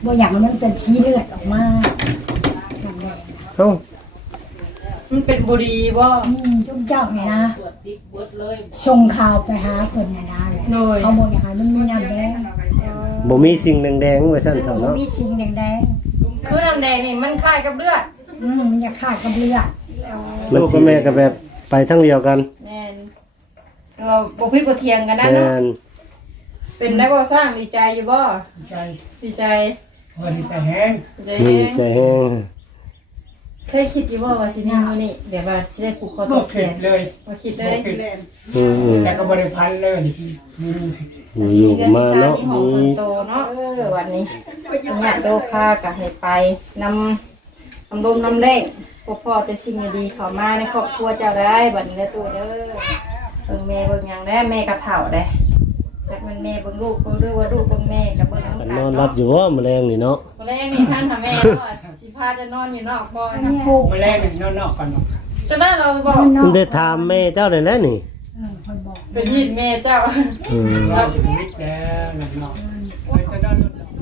บ่อยากมันเป็นขี้เลือดออกมาเอ้ามันเป็นบุรีบ่ชุบเจ้าเนี่ยนะชงข่าวไปหาคนเนี่ยนะเขาบอกอย่างไรมันมีน้ำแดงบ่มีสิ่งแดงๆไว้ซั่นเถอะเนาะมีสิ่งแดงคือน้ำแดงนี่มันคล้ายกับเลือดมันอยากขาดกับเลือดลูกกับแม่ก็แบบไปทั้งเดียวกันแม่นก็บ่ผิดบ่เถียงกันนะเนาะเป็นได้บ่สร้างดีใจอยู่บ่ดีใจดีใจแฮงดีใจแฮงเคยคิดอยู่ว่าสิเนี่ยนี่เดี๋ยวว่าสิได้ปลูกข้าวต้มแขกเลยบ่คิดเลยแต่ก็บริพันธ์เลยอยู่มาเนาะมีโตเนาะวันนี้ญาติโลคาก็ให้ไปนำลมน้ำแรงพ่อแต่สิ่งดีเข้ามาในครอบครัวเจ้าได้บัดนี้ได้ตัวเด้อเบิ่งแม่เบิ่งหยังได้แม่ก็เฒ่าได้จักมันแม่เบิ่งลูกเบิ่งด้วยว่าลูกเบิ่งแม่ก็เบิ่งนำกันนอนรับอยู่ว่าแมลงนี่เนาะแมลงนี่ท่านทำแม่เนาะสิพาจะนอนอยู่นอกบ่นะแมลงนอนนอกกันจะได้เราบอกมันได้ถามแม่เจ้าได้แล้วนี่เป็นยินแม่เจ้าเราถึงวิทย์แล้วนอกจะนอน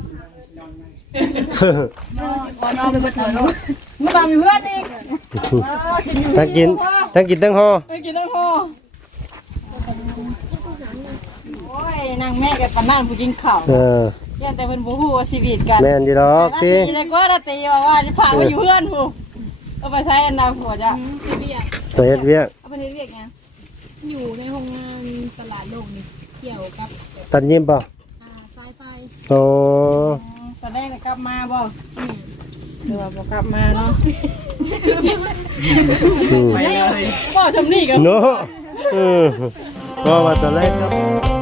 นอนไปเถอะลูกมึงทำอยู่เพื่อนอีกทั้งกินทั้งห่อกินทั้งห่อโอ้ยนางแม่กับปนั่งผู้กินข้าวเนี่ยแต่เพิ่นบ่ฮู้ว่าชีวิตกันแม่นอยู่ดอกติแต่ก็ละตีว่าจะพามาอยู่เพื่อนผู้เอาไปใช้อันดาวหัวจ้ะไปเฮ็ดเวียกเอาไปเฮ็ดเวียกไงอยู่ในโรงงานตลาดโลกนี่เกี่ยวกับตัดยิ้มป่ะสายไฟโอ้ตอนแรกกลับมาบ่เดี๋ยวบ่กลับมาเนาะไปเลยบ่ชมนี่กันเนาะก็ว่าตอนแรกครับ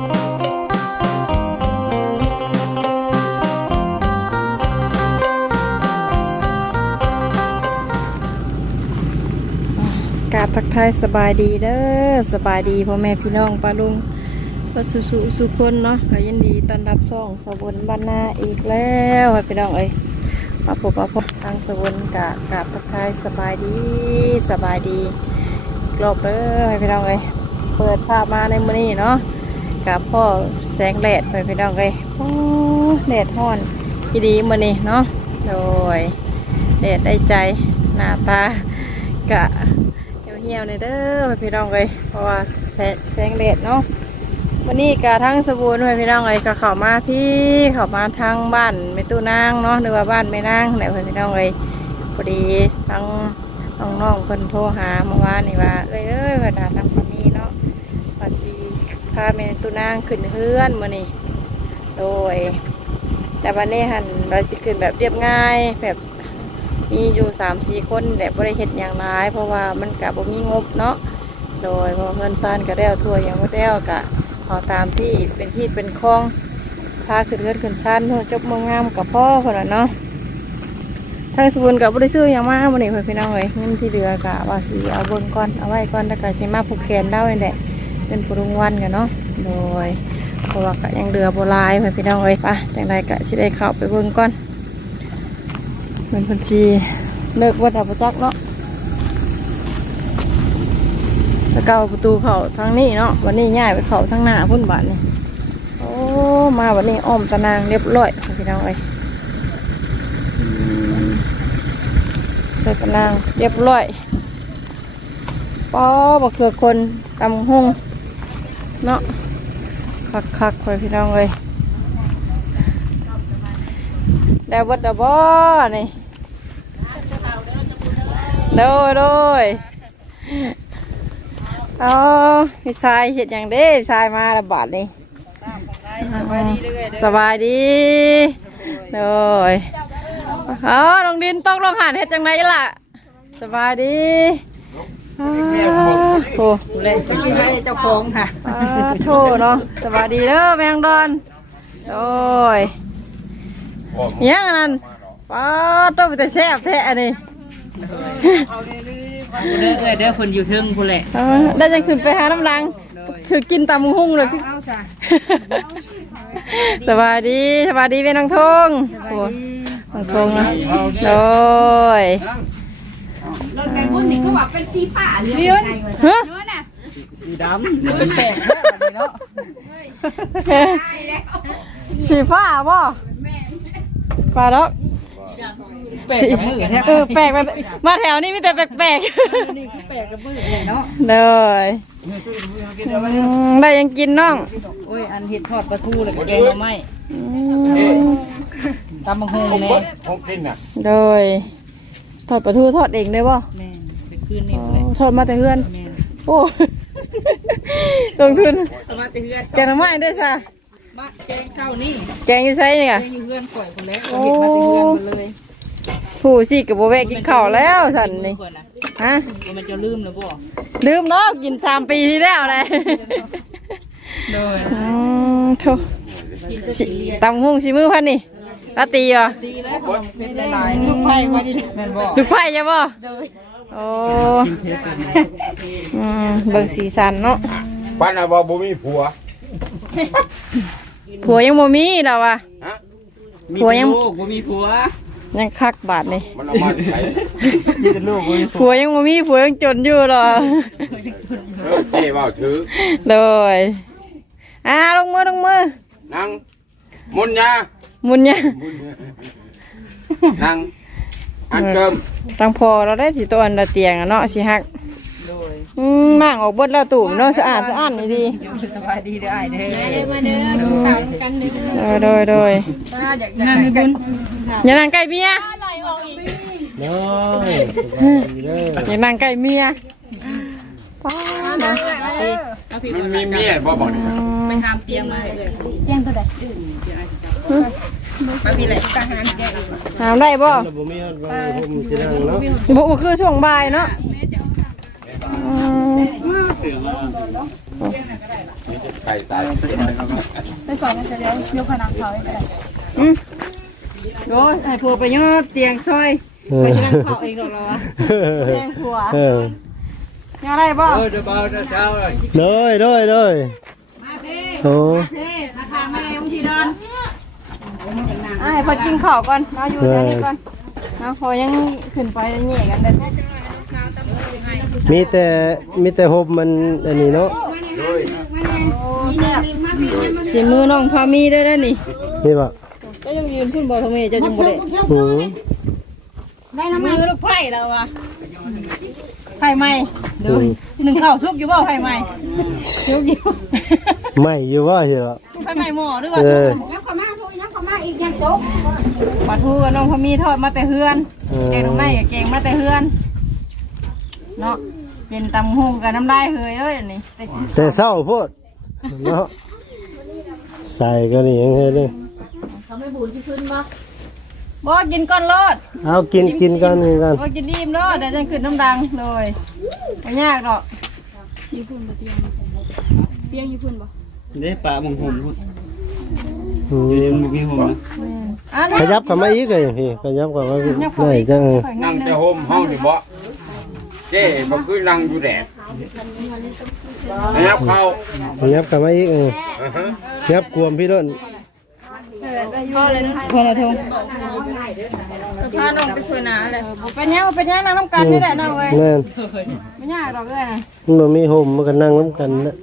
กราบทักทายสบายดีเด้อสบายดีพ่อแม่พี่น้องป้าลุงก็สุคนเนาะก็ยินดีต้อนรับซ่องสวรรค์บ้านนาอีกแล้วพี่น้องเอ้ยมาพบทางสวรรค์กราบทักทายสบายดีกรอบเด้อพี่น้องเอ้ยเปิดภาพมาในมื้อนี้เนาะกับพ่อแสงแดดพี่น้องเอ้ยโอ้แดดร้อนดีมื้อนี้เนาะโดยแดดได้ใจหน้าตากะเหี่ยวในเด้อพี่น้องเลยเพราะว่าแสงแดดเนาะวันนี้กะทั้งสบู่พี่น้องเลยก็เข้ามาเข้ามาทางบ้านแม่ตู้นางเนาะหรือว่าบ้านแม่นางไหนพี่น้องเลยพอดีทั้งน้องๆคนโทรหาเมื่อวานนี่ว่าเอ้ยว่าด่าทางคนนี้เนาะพอดีพาแม่ตู้นางขึ้นเฮือนมื้อนี้โดยแต่วันนี้หันเราจะขึ้นแบบเรียบง่ายแบบมีอยู่3-4 คนแต่บริเหตุอย่างร้ายเพราะว่ามันกะบ่มีงบเนาะโดยพอเงินซ่านกะแล้วทั่วอย่างว่าแล้วกะเอาตามที่เป็นคลองพาขึ้นเงินขึ้นซ่านเพื่อจบเมืองงามกับพ่อคนละเนาะทางสบุญกับบริซื้ออย่างมากวันนี้พี่น้องเลยเงินที่เหลือกะว่าสีเอาบนก้อนเอาไว้ก้อนแล้วก็ใช้มาผูกแขนเล่านี่แหละเป็นปุรุงวันกันเนาะโดยเพราะว่ากะยังเดือโบราณพี่น้องเลยป่ะจังใดกะสิได้เข้าไปเบิ่งก้อนเป็นพันชีเลิกวัดอัปจักเนาะแล้วก็ประตูเขาทางนี้เนาะวันนี้ง่ายไปเขาทางหน้าพุ่นบาทนี่โอ้มาวันนี้อ้อมตะนางเรียบร้อยพี่น้องเอ้ยใส่ตะนางเรียบร้อยป้อบอกเถื่อคนกำห้องเนาะคักๆพี่น้องเอ้ยแล้ววัดดับบ่นี่โดยอ๋อพี่ชายเห็ดอย่างเด้พี่ชายมาระบาดนี่สบายดีโดยอ๋อลงดินตกลงหันเห็ดจังไหนล่ะสบายดีโอ้เล่นจะกินให้เจ้าของค่ะโธ่เนาะสบายดีเด้อแมงดอนโอ้ยยังนั่นป้าต้องไปแต่แซ่บแท้อันนี้เด้อคนอยู่ทึ่งพูดแหละได้จังขึ้นไปหาน้ำรังถือกินตำหุ่งเลยสบายดีเป็นน้องทงน้องทงนะโดยรถไก่บุญนี่เขาบอกเป็นสีฟ้าหรือไงฮะสีดำเป็นแสงเนาะสีฟ้าบ่ปลาดอกสิแปลกมาแถวนี้มีแต่แปลกนี่คือแปลกกับมือเลยเนาะๆเลยได้ยังกินน้องโอ้ยอันเห็ดทอดปลาทูแล้วก็แกงหน่อไม้ตำบังฮงแน่ของกินน่ะโดยทอดปลาทูทอดเองได้ป่ะแม่ไปคืนนี่เลยทอดมาแต่เฮือนแม่โอ้ ลงทุนมาแต่เฮือนแกงหน่อไม้ได้ซะมาแกงเช้านี่แกงอยู่ไสนี่แกค่ะงอยู่เฮือนข่อยคนแล้วเห็ดมาแต่เฮือนหมดเลยผู้สิกับบ่แวะกินข้าวแล้วสันนี่ก่อนนะฮะว่ามันจะลืมแล้วบ่ลืมเนาะกิน3 ปีที่แล้วเลยโดยโธ่ตำหุ่งสิมือพันนี่ลาตีเหรอดีแล้วเป็นหลายๆลูกไผ่มาดิแม่นบ่ลูกไผ่ใช่ป่ะโอ้เบิ่งสีสันเนาะบ้านน่ะบ่มีผัวผัวยังบ่มีแล้วว่ะฮะผัวยังลูกบ่มีผัวยังคักบาทนี่มันเอามาใส่มีแต่ลูกบ่มีผัวผัวยังบ่มีผัวยังจนอยู่หรอเจ้เว้าถือเลยลงมือนั่งมุนยามุนเนี่ยนั่งอันเติมตั้งพอเราได้สิตัวอันละเตียงอะเนาะสิฮักโดยมางออกเบิดแล้วตู่เนาะสะอาดนี่ดีสบายดีเด้ออ้ายเด้อมาเด้อลูกสาวกันเด้อโดยนั่งในบุญอย่านั่งใกล้เมียน้อยเด้ออย่านั่งใกล้เมียป้าเนาะมันมีเมียบ่บอกนี่ไปทำเตียงมาให้เลยแจ้งตัวใดไปพี่เลยถามได้บ่แล้วบ่มีฮอดว่าผมสินั่งเนาะบ่คือช่วงบ่ายเนาะไก่ตายไปสอนกันจะเลี้ยวยกพนังเขาให้ก็ได้โอ้ยให้ผัวไปยอดเตียงซอยไปจะนั่งเข้าเองดอกแล้ววะแย่งผัวยังได้บ่เดี๋ยวเบาเช้าเลยเลยโอ้ราคาแม่บางทีนอนพอกินข้าวก่อนเราอยู่แถวนี้ก่อนนะพอยังขึ้นไปแย่กันเด็ดมีแต่หบมันอันนี้เนาะสีมือน้องพามีได้แล้วนี่นี่บ่ก็ยังยืนขึ้นบ่ทำไมจะยังบ่ได้หือได้น้ำมือลูกไผ่แล้ววะไผ่ใหม่ดูหนึ่งข้าวซุกอยู่บ่ไผ่ใหม่ซุกอยู่ไม่อยู่ว่าสิล่ะไผ่ใหม่หม้อหรือว่าซุกยังเข้ามาพูดยังเข้ามาอีกยังจบปลาทูกับน้องพามีทอดมาแต่เฮือนแกงน้ำไม้กับแกงมาแต่เฮือนเนาะเป็นตำหูกับน้ำลายเฮยเลยอันนี้แต่เศร้าโพดเนาะใส่ก็นี่ยังไงนี่บ่กินก้อนรอดเอากินกันกันบ่กินอิ่มรอดเดี๋ยวจะขึ้นน้ำดังเลยไม่ยากหรอกเปียงอยู่พุ่นบ่เด้ปลาบังฮงอืมเดี๋ยวมีพี่ฮงนะขยับเข้ามาอีกเลยพี่ขยับเข้ามาอีกได้จังนั่งจะห่มห้องนี่บ่เจ้บ่คือนั่งอยู่แดดนะครับเขาขยับเข้ามาอีกขยับกวมพี่ต้นพอละทงพาน้องไปช่วยนาเลยเป็นยังนั่งน้ำกันนี่แหละน้องเอ้ยแม่นไม่ยากหรอกเลยนะมันบ่มีห่มมันก็นั่งน้ำกันนะ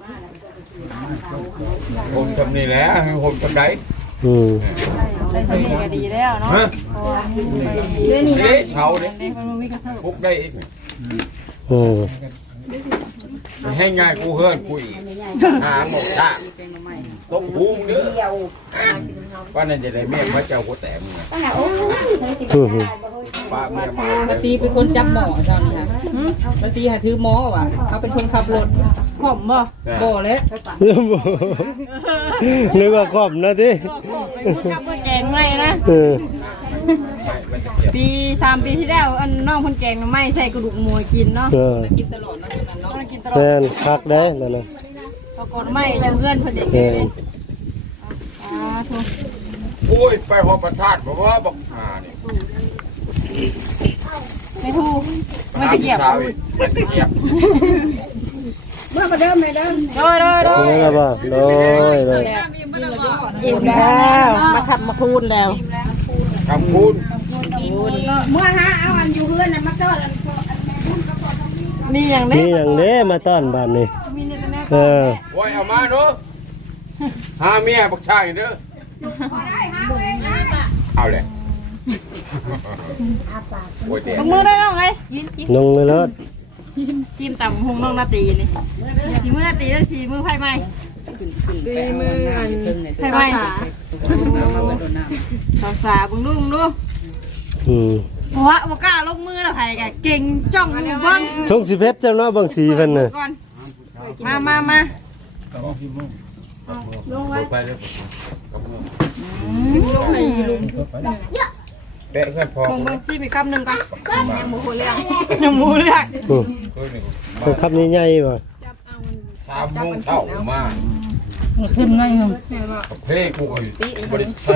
ห่มทำนี่แหละห่มทำไดอืมได้สนิทก็ดีแล้วเนาะฮะเรื่องนี้นะเด้เช้าเด้เด็กมันมีกระเทาะพุกได้อีกอืมให้ง่ายกูเฮือนกูอีกหาหมกท่าต้องหูมึงเด้อว่านั่นจะได้เมียพระเจ้าหัวแตกมึงอืมป้าเมียมาตีเป็นคนจับหมอเจ้านี่ฮะแล้วตีหาถือหมอว่ะเขาเป็นคนขับรถขมบ่บ่แล้วนึกว่าครอบนะทีพูดกับเพื่อนแกงไม่นะเออมันจะเก็บปี3 ปีที่แล้วอันน้องคนแกงไม่ใส่กระดูกหมูกินเนาะเออกินตลอดนะตอนนั้นเนาะกินตลอดแม่นคักได้นั่นน่ะปรากฏไม่ยังเพื่อนพอดีแม่นทุกโอ้ยไปหอประทาดบอกว่าบอกหานี่ไม่ถูกไม่ตะเกียบไม่ตะเกียบโดยเป็นไงล่ะบ่โดยอิ่มแล้วมาขับมาคูนแล้วขอบคุณเมื่อหาเอาอันอยู่เพื่อนน่ะมาเจออันมีอย่างมีนี้อย่างนี้มาต้อนบ้านนี่เออโอ้ยเอามาเนาะหาเมียบักชายเด้อเอาเลยอาปากโอ้ยเด็กลงมือได้น้องไอ้กินกินลงเลยเลิศชิมต่ำหงน้องนาตีนี่สีมือนาตีแล้วสีมือไผ่ไหมด้วยมืออันไผ่ไหมมาเบิดโดนน้ำสาวๆบึงดูบึงดูอืมหัวบกล้าลงมือแล้วไผ่แกเก่งจ้องอยู่เบิ้งชงสิเพชรเจ้าเนาะบางสีเพิ่นน่ะก่อนมาลงไว้ไปเลยกับมือลงให้ลุงเตะเพื่อนพอลงเบิ้งชิมอีกคำหนึ่งก่อนยังบ่ฮู้เรื่องยังมูเลือกอืมเพื่อนหนึ่งเป็นคำนี้ใหญ่บ่จับเอามันตามมุ่งเท่ามาขึ้นง่ายแม่ว่าเพ่กูก็บริใช่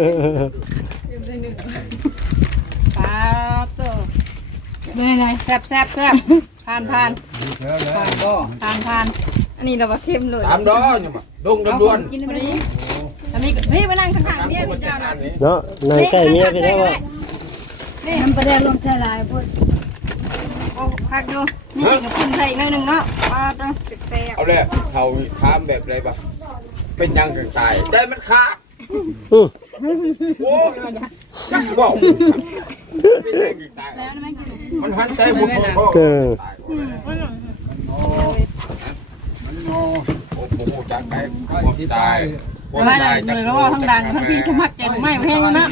ปลาตัวเป็นไงแซ่บผ่านป้าก็อันนี้เราว่าเข้มเลยตามดอเนี่ยมาดงด้วนกินได้ไหมอันนี้พี่มานั่งข้างตามๆเนี่ยตัวพี่จัเจ้าดนะการนี้เนาะนายใกล้เมียไปแล้วว่านี่น้ำประเดี๋ยวลงใส่ลายพวกโอ้พักดูนี่กับกินใส่หน่อยหนึ่งเนาะปลาตัวแซ่บเอาเลยเขาถามแบบไรบ้างเป็นยังกันตายแต่มันขาดอือโอ้ยักบอกเป็นยังกันตายมันหันใจบุกพ่อเออโอ้โหจังไปตายไม่เลยเลยแล้วว่าทั้งดังทั้งพี่สมัครแกงไม่แพงนะ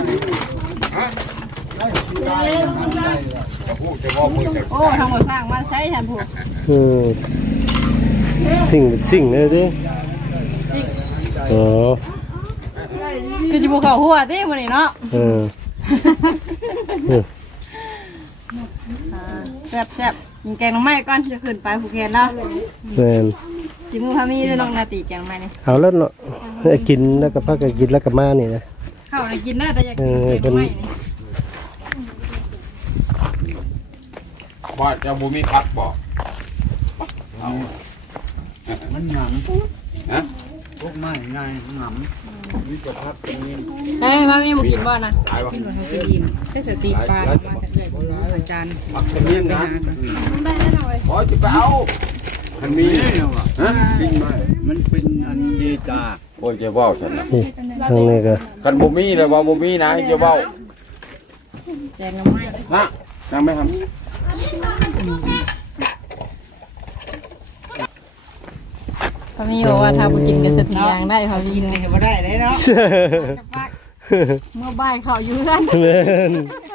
จะพูดจะว่ามือจะโอ้ทางหมดสร้างมาใช้แทนผูกเออสิ่งเลยดิอ๋อคือจิบุเขาหัวที่มันนี่เนาะเออแซ่บกินแกงน้องไม้ก่อนจะขึ้นไปผูกแขนเนาะแม่นจิมือพามีด้วยน้องนาตีแกงไม้นี่เอาแล้วเนาะกินแล้วก็พักก็กินแล้วก็มานี่นะข้าวอะไรกินได้แต่อยากกินแกงน้องไม้นี่ว่าจะบุมีพักบอกมันหนังนะพวกไม้ง่ายหนังมีกระพับตรงนี้เฮ้ยพามีบุกินบ่นะตายวะกินหมดทั้งปีนได้สติปลามาจากไหนบ่รู้อาจารย์พักจะมีนะได้แน่นอนขอจะไปเอามันมีฮะกินมามันเป็นอันดีตาโอ้ยจะว่าฉันนี่ทางนี้ก็กันบุมีเลยว่าบุมีนะจะว่าแกงน้องไม้ฮะยังไม่ทำพามีบอกว่าถ้าบุกินก็สุดอย่างได้พามีกินอะไรก็ได้เลยเนาะเมื่อบ่ายเขาอยู่กันแม่น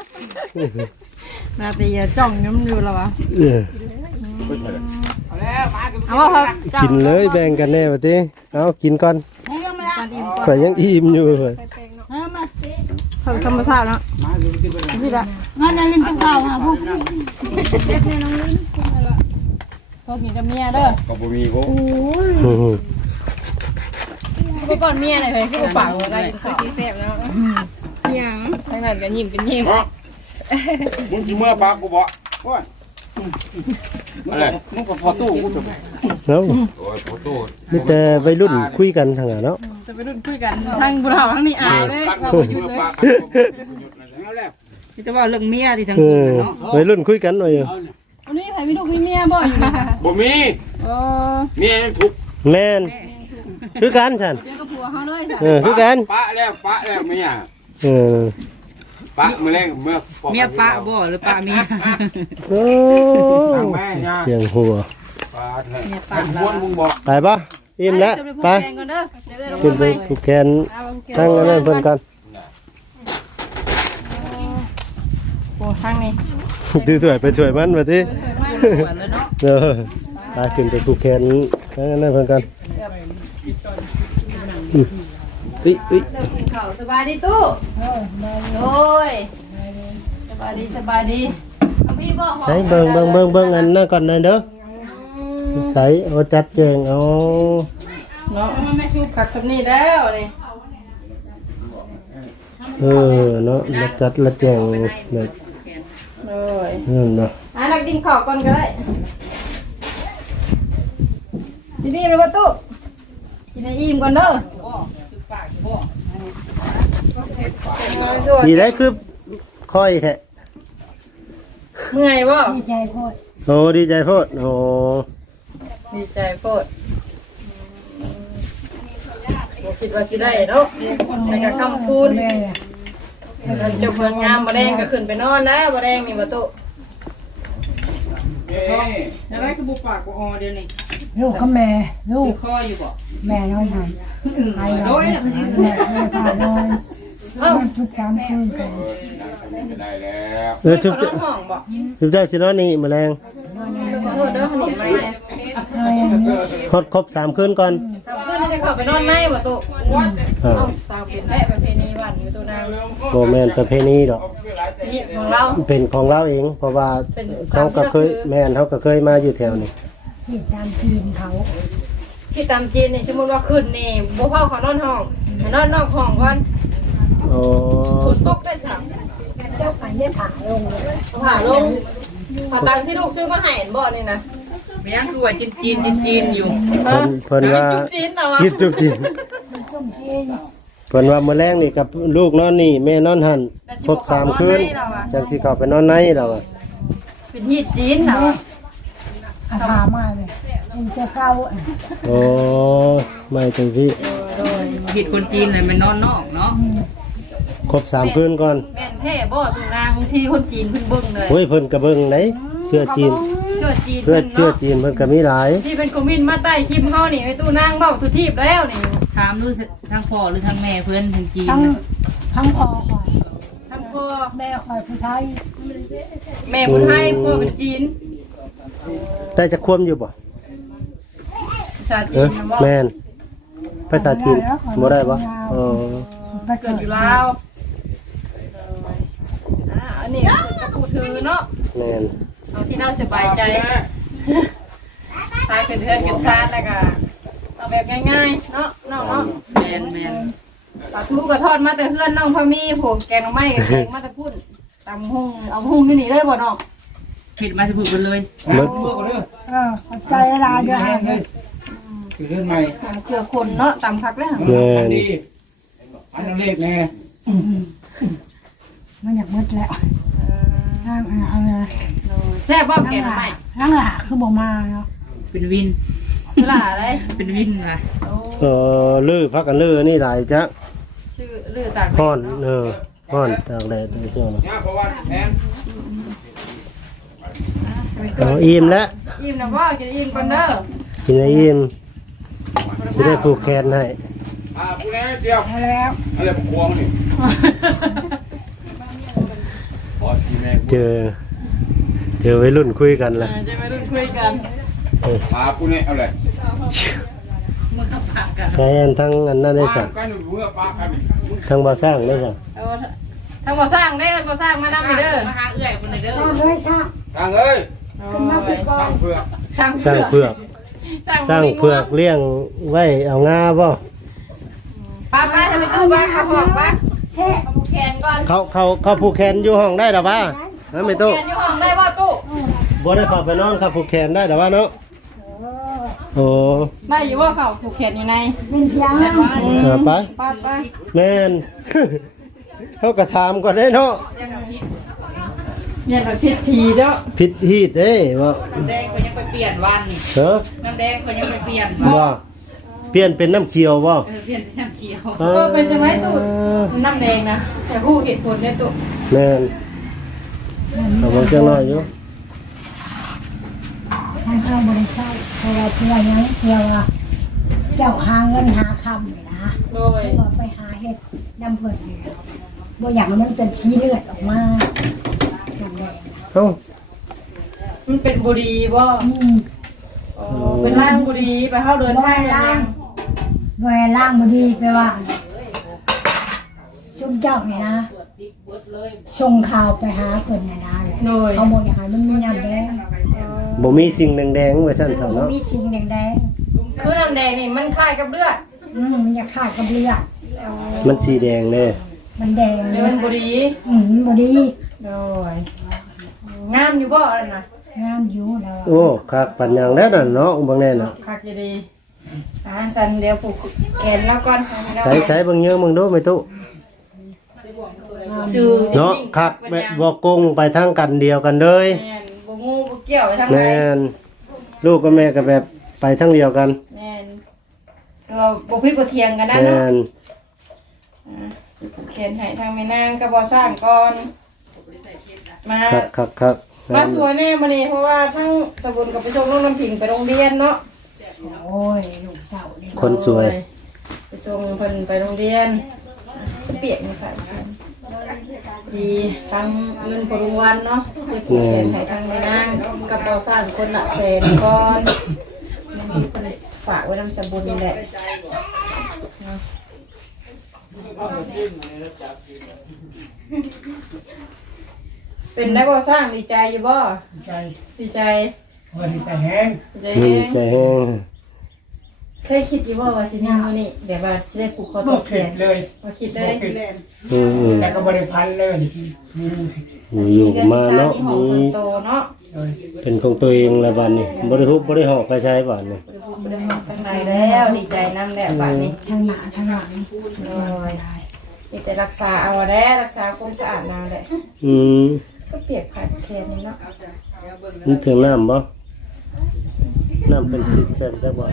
นาตีจ้องน้ำอยู่แล้ววะเออเอาแล้วมากันเอาว่าเขาจ้องกินเลยแบ่งกันแน่ว่าติเอากินก่อนก่อนอิ่มข่อยยังอิ่มอยู่เพิ่นเขาธรรมชาติเนาะมาดูที่เป็นพี่ละงานลิ้นกับข้าวค่ะพวกเด็กเนี่ยน้องลิ้นพอกินกับเมียเด้อกับบุมีกูอือไปก่อนเมียหน่อยเลยคือปากอะไรกินข้าวสีแซ่บแล้วยังทั้งนั้นก็ยิ้มเป็นยิ้มมึงจะเมื่อปากกูบอกว่าอะไรมึงก็พอตู้กูจะเนาะโอ้ยประตูมีแต่วัยรุ่นคุยกันทางนั้นเนาะจะไปรุ่นคุยกันทั้งบุญเฒ่าทั้งนี้อายเลยตั้งเรามือหยุดเมื่อเลยปากเอาแล้วนี่แต่ว่าเรื่องเมียที่ทางเอคุณอเนาะวัยรุ่นคุยกันหน่อยอยู่วันนี้ใครมีลูกมีเมียบ่อยู่นี่ค่ะบุมีโอ้เมียถูกแม่นคือกันฉันเดี๋ยวกับผัวเขาเลยจ้ะเออคือกันปะแล้วเมียเออปะมือแรงเมื่อเมียปะบ่หรือปะเมียโอ้แม่ยาเสียงหัวปะให้ม้วนมึงบอกไปปะอิ่มแล้วไปแกงก่อนเด้อเดี๋ยวขึ้นไปผูกแขนตั้งกันนั่นเพิ่นกันโอ้ทางนี้ถือถ้วยไปถ้วยมันมาทีเลยเนาะเออไปขึ้นไปผูกแขนตั้งกันนั่นเพิ่นกันอุ๊ยเริ่มกินข้าวสบายดีตู้โอ้ยสบายดีเอาพี่บอกใช้เบิ่งอันนั้นก่อนหน่อยเด้อใช้เอาจัดแจงเอาเนาะแม่ชูผักแบบนี้แล้วนี่เออเนาะมาจัดละแจงแบบโอ้ยนั่นเนาะนักกินข้าวก่อนก็ได้ทีนี้เลยว่าตู้กินให้อิ่มก่อนเด้อดีได้คือค่อยแท้เมื่อยบ่ดีใจโคตรโอ้ดีใจโพดโอ้ดีใจโพดบ่คิดว่าสิได้เนาะแต่ก็คำพูดเลยมันเจ้าเพิ่นงามบ่แดงก็ขึ้นไปนอนนะบ่แดงนี่บ่ตุอะไรก็บุปากบุออเดี๋ยวนี้ลูกก็แม่ลูกคออยู่บ่แม่น้อยหันใครเราแม่พาน้อยชุดกามคืนกันได้แล้วชุบนอนห้องบ่ชุบเจ้าสิเนาะนี่แมลงขอโทษเด้อหนีมาเลยฮอดครบ3คืนก่อนทำขึ้นจะเข้าไปนอนในบ่ตุอ่าตามเป็นแม่ประเพณีบ้านอยู่ตัวนางบ่แม่นประเพณีดอกนี่ของเราเป็นของเราเอง เพราะว่าเขาก็เคยแม่นเขาก็เคยมาอยู่แถวนี้ที่ตามทีมเขาที่ตามจีนนี่สมมุติว่าขึ้นนี่บ่เฮาเขานอนห้องให้นอนนอกห้องก่อนอ๋อฝนตกได้สั่งเจ้าไปเนี่ยผ่าลงเลยหาลงหาตังค์ที่ลูกซื้อมาให้เห็นบ่นี่นะเมียงคือว่าจีนอยู่เพิ่นว่าจุ๊บจีนเหรอวะคิดจุกจินมันส้มเทียนเพิ่นว่ามื้อแรงนี่กับลูกนอนนี่แม่นอนหั่นครบ3คืนจังสิเข้าไปนอนในแล้วอะเป็นฮีดจีนเหรอวะอาถามาเลยมันจะเก้าโอ้ไม่จังพี่ผิดคนจีนเลยมันนอนนอกเนาะครบ3คืนก่อนแม่นแท้บ่ตัวนางที่คนจีนเพิ่นเบิ่งเลยโอ้ยเพิ่นก็เบิ่งไหนเชื่อจีนเชื่อจีนเพื่อเพิ่นเชื่อเนาะจีนเพิ่นก็มีหลายที่เป็นคอมเมนต์มาใต้คลิปเฮานี่ไอ้ตู้นางเว้าทุกทีบแล้วนี่ถามดูทางพ่อหรือทางแม่เพื่อนทางจีนทั้งพ่อคอยทั้งพ่อแม่คอยผู้ไทยแม่คนไทยพ่อเป็นจีนได้จะควมอยู่บ่ภาษาเอจีอนนะบ่แม่นภาษาจีนบ่ได้บ่อ๋อไปเกิเกิดดอยู่ลาวอันนี้ก็ผู้ถือเนาะแม่นเอาที่เราสบายใจตายเป็นเพื่อนกันชาติแล้วก็เอาแบบง่ายๆเนาะน้องเนาะแมนปลาทูกระทอดมาแต่เพื่อนน้องพะมีผมแกงหน่อไม้กับแกงมาแต่พุ่นตำหุ่งเอาหุ่งที่นี่เลยบ่น้องผิดมาสิพูดกันเลยมึกขอบใจลาด้วยคือเรื่องใหม่ตำเกลือคนเนาะตำผักแล้วแม่นดีอันนั้นเลขแน่มันอยากมืดแล้วข้างเอาเลยแซ่บบ่แกงหน่อไม้ข้างหลังคือบ่มาเนาะเป็นวินเวลาอะไรเป็นวินค่ะลือพักกันลือนี่หลายจ๊ะชื่อลือตากฮ้อนฮ้อนตากแดดด้วยช่วงเนี่ยเพราะว่าแทนเอาอิ่มแล้วอิ่มนะว่ากินอิ่มก่อนเด้อกินให้อิ่มสิได้ผูกแขนให้ผู้แน่เจียวแล้วอะไรผมควงนี่พอทีแม่เจอวัยรุ่นคุยกันล่ะจะมารุ่นคุยกันผู้แน่เอาเลยมันก็ปากกันแซนทั้งอันนั้นได้สั่งกันอยู่เมื่อปากกันทั้งบ่สร้างได้สั่งเอาทั้งบ่สร้างได้กันบ่สร้างมานํเด้อมาหาเอื้อยคนเด้อชาด้วยชาทางเอ้ยขึ้นมาปีก่อนทางเพื่อสร้างสร้างเผือกสร้างเผือกเลี้ยงไว้เอางาบ่ป้าทำไมตู้บ้านเขาบอกว่าแช่เอาผูกแขนก่อนเขาผูกแขนอยู่ห้องได้หรอวะนั่นไม่ตู้แขนอยู่ห้องได้บ่ตู้บ่ได้เข้าไปนอนครับผูกแขนได้หรอวะเนาะโอ้ได้อยู่ว่าเขาผูกแขนอยู่ในเป็นเพียงไปป้าแม่น เขาก็ถามก่อนได้เนาะเนี่ยแบบพิษผีเนาะผิดฮีดเด้ว่าน้ำแดงเขายังไปเปลี่ยนวันนี่เออน้ำแดงเขายังไปเปลี่ยนว่าเปลี่ยนเป็นน้ำเขียวบ่เปลี่ยนเป็นน้ำเขียวก็เป็นจังไรตู้น้ำแดงนะแต่ผู้เหตุผลเนี่ยตู้แม่นเอามาจังน้อยอยู่ทางเข้าบริษัทเพราะว่าเพื่อยังเพื่อว่าเจ้าหาเงินหาคำเลยนะโดยเพื่อไปหาเห็ดดำเผิดเลยบ่อยากให้มันเป็นขี้เลือดออกมาจำได้เอ้ามันเป็นบุรีบ่ เป็นร่างบุรีไปเข้าเดินทางล่างแหวนล่างบ่ดีไปว่าชุมเจ้าเนี่ยนะส่งข่าวไปหาเพิ่นเนี่ยนะเขาบอกอยากให้มันมีน้ำแดงบ่มีสิ่งแดงๆไว้ซั่นเถอะบ่เนาะมีสิ่งแดงคือน้ำแดงนี่มันคล้ายกับเลือดมันอยากขาดกับเลือดมันสีแดงเด้มันแดงหรือมันบุรีบ่ดีโดยงามอยู่บ่อะไรนะงามอยู่แล้วโอ้คักปัญญังแล้วน่ะเนาะบางแน่น่ะคักจะดีสันเดี๋ยวผูกแขนแล้วก่อนใส่เบิ่งเยอะมึงดูไม่ตู้จือเนาะคักแบบบ่กงไปทางกันเดียวกันเลยแม่นบ่งูบ่เกี่ยวไปทางไหนแม่นลูกกับแม่ก็แบบไปทางเดียวกันแม่นก็บ่พิดบ่เทียงกันนะแม่เนาะนเขียนให้ทางแม่นางก็บ่สร้างก่อนมาครับมาสวยแน่มื้อนี้เพราะว่าทั้งสบุญกับไปส่งน้องน้ำผิงไปโรงเรียนเนาะโอ้ยลูกเต่านี่คนสวยไปส่งเพิ่นไปโรงเรียนเปียกนี่ค่ะดีทั้งเงินพลุงวันเนาะได้ผูกแขนให้ทางแม่นางกับบ่สร้างคนละแสนก่อนมันมีเพิ่นฝากไว้นำสบุญนี่แหละเป็นได้บ่สร้างดีใจอยู่บ่ใจดีใจวันใจแห้งดีใจแห้งเคยคิดอยู่บ่ว่าสิย่างเอานี่แบบว่าสิได้ผูกคอบ่ต่อแขเข็ดนเลยบ่คิดเลยอืมแต่ก็บ่ได้พันเลยอยู่มาเนาะมีห้องมีโตเนาะเป็นของตัวเองละบัดนี้บ่ได้ฮุบบ่ได้หอกไปใช้บัดนี้บ่ได้ห้องข้างในแล้วดีใจนำแล้วบัดนี้ทางหน้าทางหลังโอ้ยมีแต่รักษาเอาแด้รักษาความสะอาดมาแหละอืมก็เปียกขาดแคลนนี่เนาะมันถึงน้ำบ่น้ำเป็นสิบแสนจักบ่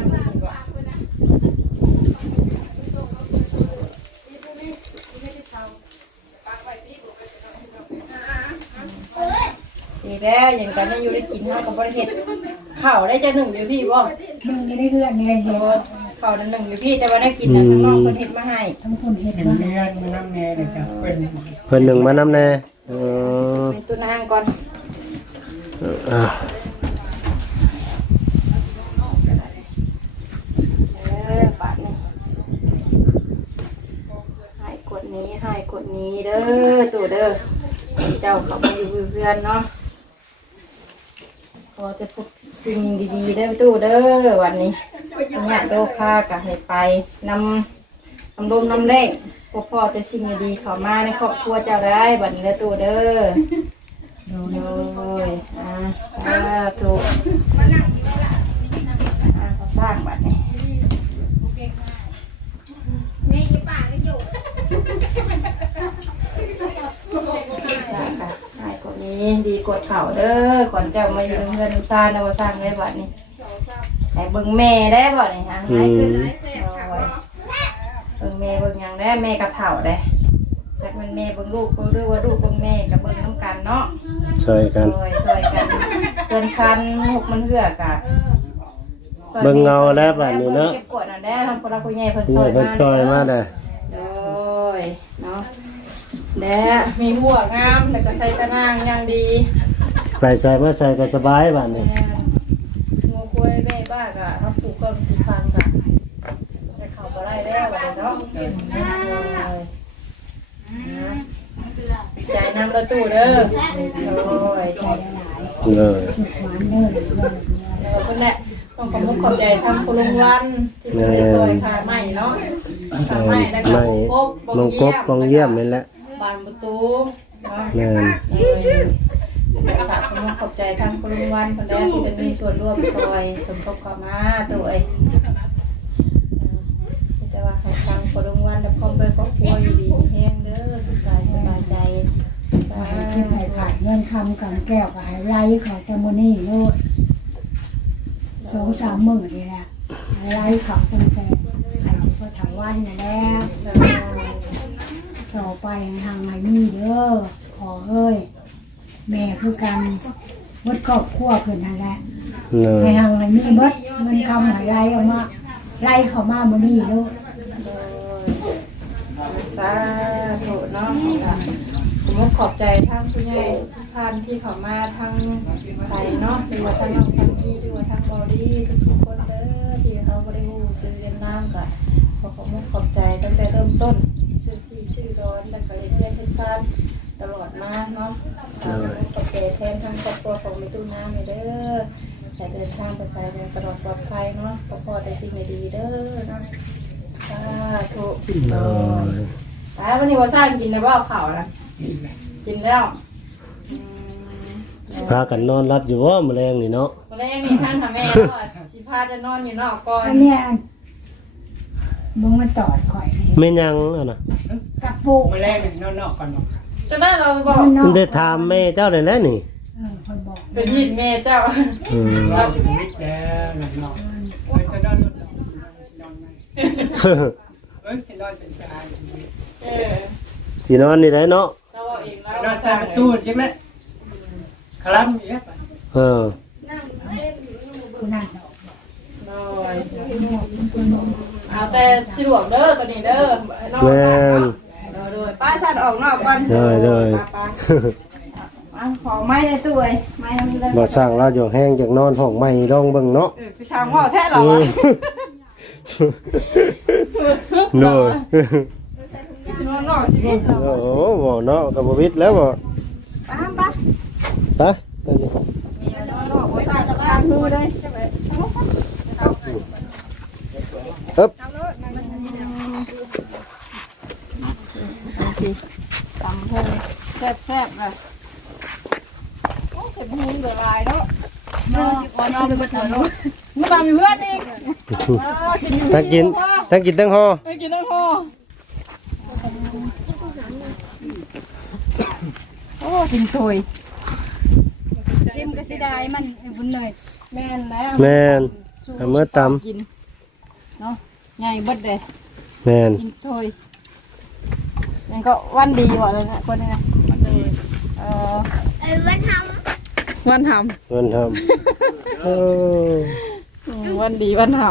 ดีแล้วอย่างกันยังอยู่ได้กินเฮาก็บ่ได้เฮ็ดข้าวได้จะหนึ่งอยู่พี่บ่มึงไม่ได้เลื่อนไงเดียวข้าวนั้นหนึ่งอยู่พี่แต่ว่าได้กินน่ะข้างนอกเพิ่นเฮ็ดมาให้ทั้งคนเห็นเป็นมาเลือดมันน้ำแน่เลยจ้ะเป็นเพิ่นหนึ่งมานำแน่เออเป็นตัวนางก่อนอ่ะปาดนี่ให้กดนี้เด้อตู่เด้อเจ้าเขามาอยู่เพื่อนเนาะขอจะพบสิ่งดีๆได้อตู่เด้อวันนี้เนี่ยโลคากะให้ไปนำลมน้ำแรงพวกพ่อแต่สิ่งดีๆเข้ามาในครอบครัวเจ้าได้บัดนี้เด้อตู่เด้อโอ้ยตู่เขาสร้างบัดนี้ หายกว่านี้ดีกดเข่าเด้อก่อนเจ้ามาอยู่เงินซาเนาสร้างได้บัดนี้แต่เบิ่งแม่ได้บัดนี้ฮะหายขึ้นเบิ่งแม่เบิ่งยังได้แม่กับเถ่าได้จากมันแม่เบิ่งลูกเบิ่งด้วยว่าลูกเบิ่งแม่กับเบิ่งน้ำกันเนาะช่วยกันช่วยกันเกินคันหกมันเหือกะเบิ่งเงาแล้วบัดนี้เนาะเก็บกดนั่นได้ทำคนละคนใหญ่เพิ่นนี่ซอยเพิ่นซอยมาเด้อโดยเนาะและมีหัวงามแล้วก็ใส่ตะนางอย่างดีไปใส่มาใส่ก็สบายบัดนี้งูคุยแม่บ้ากะถ้าปลูกก็ปลูกพันกะแต่เขาก็ไล่แล้วบัดนี้เนาะใจน้ำประตูเด้อโอ้ยใจหลายเออสุขหวานเนิ่นแล้วก็แหละต้องขอบคุณขอบใจทำคุณลุงวันที่เป็นซอยขาใหม่เนาะขาใหม่แล้วก็ไม่น้องกบปองเยี่ยมนี่แหละบานประตูเนาะแม่นฝากคุณลุงขอบใจทำคุณลุงวันคนแรกที่เป็นมีส่วนร่วมซอยสมทบเข้ามาตัวเองแต่ว่าให้ทางคุณลุงวันและพร้อมด้วยครอบครัวอยู่ดีแห้งเด้อสบายใจที่ไผ่ขาดเงินคำกันแก้วกับไฮไลท์เขาจะมูนี่โลด2-3 หมื่นนี่แหละไฮไลท์เขาจังใจไข่ก็ถามว่าเนี่ยแล้วต่อไปทางไมมี่เด้อขอเอ้ยแม่คือกันมดครอบครัวเพิ่นนั่นแหละเนอะให้ทางไมมี่มดเงินคำไฮไลท์ออกมาไล่เขามามูนี่โลดสาธุเนาะผมขอบใจทั้งผู้ใหญ่ทุกท่านที่เข้ามาทั้งไทยเนาะหรือว่าทั้งน้องทั้งพี่หรือว่าทั้งบอดี้ทุกคนเด้อที่เขาบริวูซื้อเวียนน้ำกับขอบใจตั้งแต่เริ่มต้นชื่อที่ชื่อร้อนแล้วก็เรียนเพื่อนชาติตลอดมาเนาะขอบใจแทนทั้งครอบครัวของมิตุน้ำเด้อแต่เดินทางไปใส่ตลอดปลอดภัยเนาะขอแต่สิ่งดีๆเด้อเนาะสาธุเนอะวันนี้ว่าสร้างกินในบ่อเขานะกินแล้วพากันนอนรับอยู่ว่าแมลงนี่เนาะวันแรกนี่ท่านทำแม่ก็ชิพาจะนอนอยู่นอกก่อนอันเนี้ยมึงมาตอดข่อยนี่ไม่ยังอ่ะนะกับปูมาแรกนอกๆก่อนจะได้เราบอกมันได้ถามแม่เจ้าได้แล้วนี่คนบอกเป็นยินแม่เจ้าอืมเราถึงวิทย์แล้วนอกๆไปจะนอนไหมเอ้ยนอนเป็นชายเออสินอนนี่ได้เนาะเราเอาเองแล้วนอนใส่ประตูใช่ไหมคลัมอย่างเงี้ยเออคุณนั่งเอาแต่สะดวกเด้อตัวนี้เด้อแม่นโดยป้าชัดออกนอกก่อนเลยขอไม้ในตู้เลยไม้ทำได้บ่สร้างเราอยู่แห้งจากนอนห้องใหม่ลองเบิ่งเนาะพี่ช้างว่าแท้หรอวะโน่ยชิโนนอกชีวิตเหรอโอ้โหบ่เนาะก็บ่วิดแล้วบ่ป้าป้าไปตอนนี้มีนอนอกไว้ตามตามมือเลยอึ๊บตำเพิ่มแซ่บแซ่บเลยโอ้เสร็จบุ้งเดือดลายเนาะยอมไปเถอะเนาะมึงตามมีเพื่อนอีกทั้งกินทั้งห่อไม่กินต้องพอโอ้กินช่วยเต็มก็สิได้มันบุญเลยแม่นแล้วแม่นเอามื่อตำกินเนาะใหญ่เบิดเลยแม่นกินช่วยยังก็วันดีกว่าเลยนะคนนี้นะวันดีวันทำมันทำ โอ้วันดีวันทำ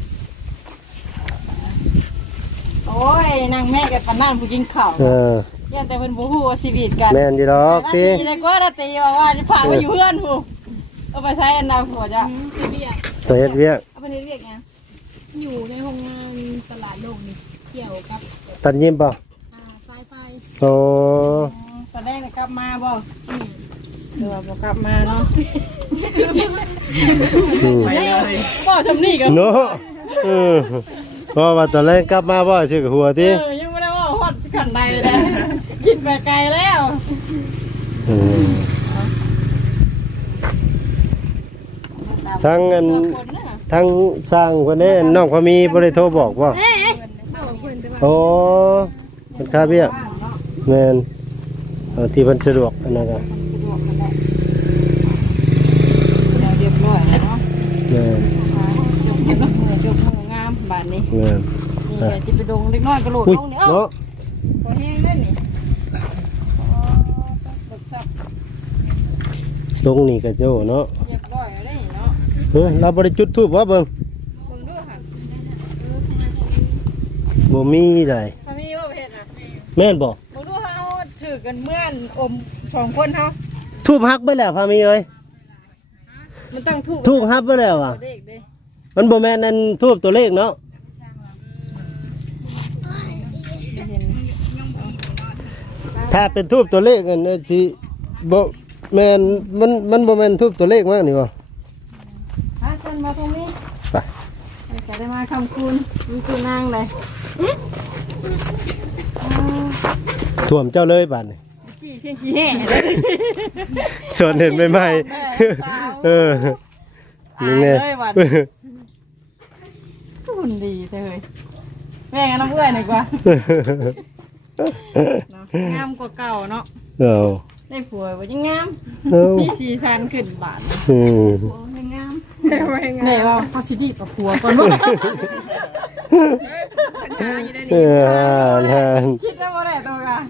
โอ้ยนางแม่กับปานนั่นผู้กินข้าวเออยันแต่เป็นผู้ฮู้ว่าชีวิตกันแม่นอยู่ดอกติตีเลยก็นาตีว่าจะพาไปอยู่เพื่อนผู้เอาไปใช้อันดาวหัวจ้ะเบียร์ไปเฮ็ดเวียกเอาไปเรียกไงอยู่ในโรงงานตลาดโลกนี่เกี่ยวกับตัดยิ้มป่ะสายไฟโอ้ตอนแรกกลับมาบ่เดี๋ยวบ่กลับมาเนาะอืมไปเลยบ่ชมนี่กันเนาะเพราะว่าตอนแรกกลับมาบ่สิกับหัวติยังไม่ได้ว่าฮอดขันใดเลยกินไปไกลแล้วอืมทั้งอันคนน่ะทั้งสร้างคนนี้น้องเขามีบ่ได้โทรบอกว่าเอาเพิ่นจะว่าโอ้มันค่าเบี้ยแม่นเอาที่เพิ่นสะดวกอันนั้นก็สะดวกกันแหละเราเรียบร้อยแล้วเนาะแม่นจบมืองามบาดนี้แม่นนี่แกจิไปดงเล็กน้อยกระโดดอุ้ยลงนี่เอ้าเนาะพอแห้งแล้วนี่อ๋อเบิกซับตรงนี้ก็โจเนาะเรียบร้อยแล้วนี่เนาะเฮ้ยเราบ่ได้จุดธูปว่าเบิ่งเบิ่งดูหั่นบ่มีได้พามีว่าเฮ็ดน่ะแม่นบ่เบิ่งดูเฮาถือกันเมื่อนอมสองคนเฮาทูบฮักไปแล้วพามีเอ้ยมันตั้งถูกทูบฮักไปแล้วอ่ะเด็กเด้มันบ่แม่นนั่นทูบตัวเลขเนาะเห็นถ้าเป็นทูบตัวเลขนั่นสิบ่แม่นมันบ่แม่นทูบตัวเลขมากนี่บ่หาฉันมาตรงนี้ไปจะได้มาคำคุณมีคุณนางเลยท่วมเจ้าเลยบัดนี้ขี้เที่ยงขี้แห่เลยส่วนเห็นใหม่ๆเอออายเลยวันทุนดีเลยแม่งน้ำเอื้อยหน่อยกว่าเนาะงามกว่าเก่าเนาะเอาได้ผัวว่ายังงามเอามีสีสันขึ้นบาทอืมยังงามแม่ว่าเขาชิดีกับผัวก่อนว่าเออนั่นคิดได้ว่าได้ตัวกัน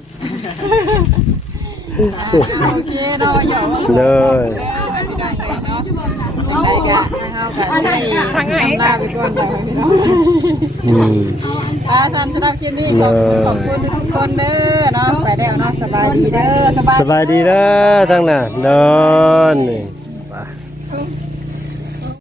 โอเคเราหยอกเลยไม่ได้เนาะได้กะเข้ากันได้ทางไหนลาไปก่อนแต่พี่น้องอืมป้าสันสำหรับคลิปนี้ขอบคุณทุกคนเด้อเนาะไปแล้วเนาะสบายดีเด้อสบายดีเด้อทั้งน่ะนอนนี่ไป